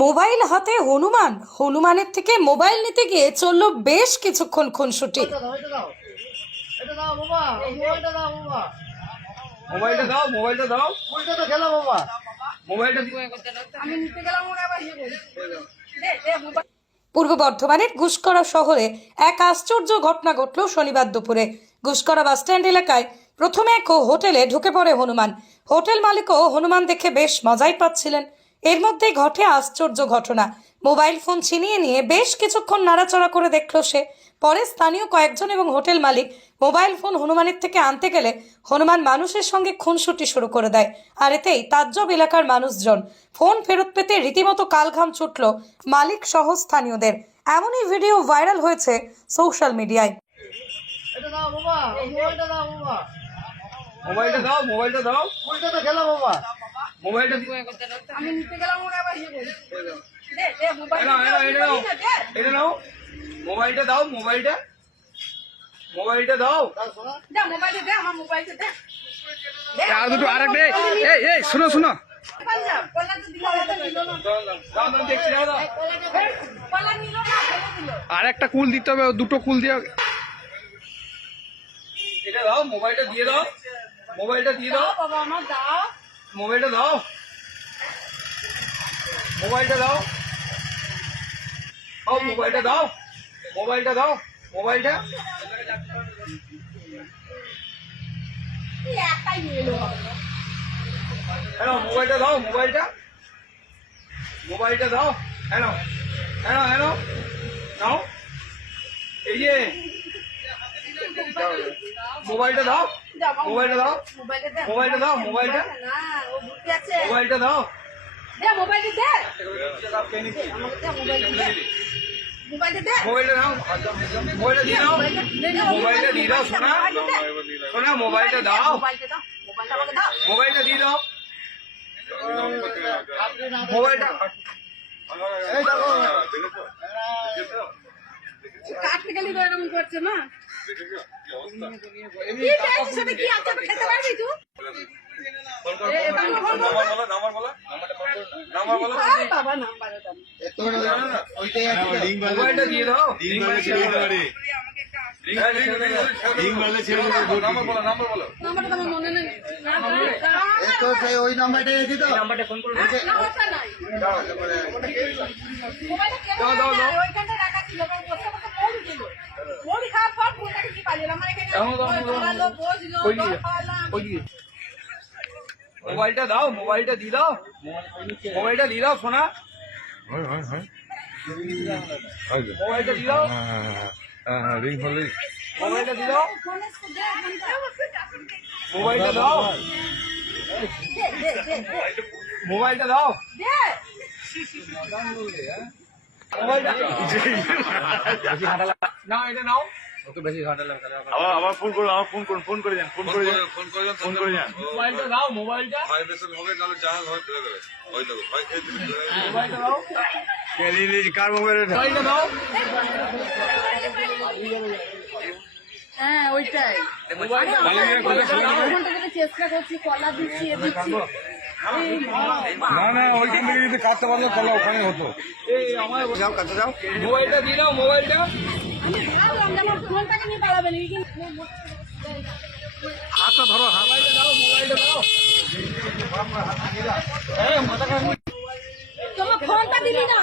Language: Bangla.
মোবাইল হাতে হনুমান। হনুমানের থেকে মোবাইল নিতে গিয়ে চলল বেশ কিছুক্ষণ খুনসুটি। এটা দাও এটা দাও। এটা দাও বাবা। মোবাইলটা দাও বাবা। মোবাইলটা দাও মোবাইলটা দাও। উল্টো তো খেলো বাবা। মোবাইলটা পূর্ব বর্ধমানের ঘুষকরা শহরে এক আশ্চর্য ঘটনা ঘটল শনিবার দুপুরে। ঘুষকরা বাসস্ট্যান্ড এলাকায় প্রথমে এক হোটেলে ঢুকে পড়ে হনুমান। হোটেল মালিকও হনুমান দেখে বেশ মজাই পাচ্ছিলেন। এর মধ্যে ঘটে আশ্চর্য ঘটনা। মোবাইল ফোন ছিনিয়ে নিয়ে বেশ কিছুক্ষণ নাড়াচড়া করে দেখল সে। পরে স্থানীয় কয়েকজন এবং হোটেল মালিক মোবাইল ফোন হনুমানের থেকে আনতে গেলে হনুমান মানুষের সঙ্গে খুনসুটি শুরু করে দেয় আর এতেই তাজ্জব এলাকার মানুষজন। ফোন ফেরত পেতে রীতিমতো কালঘাম ছুটল মালিক সহ স্থানীয়দের। এমনই ভিডিও ভাইরাল হয়েছে সোশ্যাল মিডিয়ায়। এটা দাও মোবাইলটা দাও মোবাইলটা দাও। মোবাইলটা তো খেলো বাবা মোবাইলটা আমি নিতে গেলাম ওরা আবার দে, দে, মোবাইল এটা নাও, এটা মোবাইলটা দাও মোবাইলটা। মোবাইলটা দাও। দে, মোবাইলটা দে, আমার মোবাইলটা দে। দে, আর দুটো আরেকটা এই এই শুনো শুনো। আর একটা কুল দিতে হবে দুটো কুল দিয়ে এটা দাও মোবাইলটা দিয়ে দাও। মোবাইলটা দিয়ে দাও। দাও বাবা, আমার দাও। মোবাইলটা দাও। মোবাইলটা দাও। দাও মোবাইলটা দাও। মোবাইলটা দাও। মোবাইলটা। হ্যালো, মোবাইলটা দাও, মোবাইলটা। মোবাইলটা দাও। Hello hello hello. দাও। এই যে। মোবাইলটা দাও। মোবাইলটা দাও। মোবাইলটা দাও, মোবাইলটা। মোবাইলটা। দাও। দে, মোবাইলটা দাও। মোবাইলটা দিয়ে দাও। সোনা। সোনা মোবাইলটা দাও। মোবাইলটা দিয়ে দাও। মোবাইলটা। কাটতে গেলে তো এরকম করছে না। মনে ওই নাম্বারটা এসে তো নাম্বারটা ফোন করুন দাও, দাও। মোবাইলটা দাও মোবাইলটা দিয়ে দাও। মোবাইলটা দিয়ে দাও সোনা। মোবাইলটা দিয়ে দাও। রিং হলে। মোবাইলটা দিয়ে দাও। ফোনে দে এখানটা। মোবাইলটা দাও। দে দে দে। দে মোবাইলটা দাও মোবাইলটা না এটা নাও। আবার আবার ফোন করুন আবার ফোন করুন ফোন করে যান ফোন করে যান ফোন করে যান ফোন করে যান। মোবাইলটা দাও মোবাইলটা। ভাইব্রেশন হবে নাহলে জাহাজ হয় ফেলে দেবে। ওই দেখো ভাই খেয়ে দিবি মোবাইলটা দাও। কার মোবাইল মোবাইলটা দাও। হ্যাঁ ওইটাই। মোবাইলটা ফোনটা থেকে চেষ্টা করছি কলা দিচ্ছি এ দিচ্ছি। না না ওইখান থেকে যদি কাটতে পারলে তাহলে ওখানে হতো। এই আমার যাও কাছে যাও। মোবাইলটা দিয়ে দাও মোবাইলটা। হাতটা ধরো মাথা খারাপ তোমার ফোনটা দিবি না?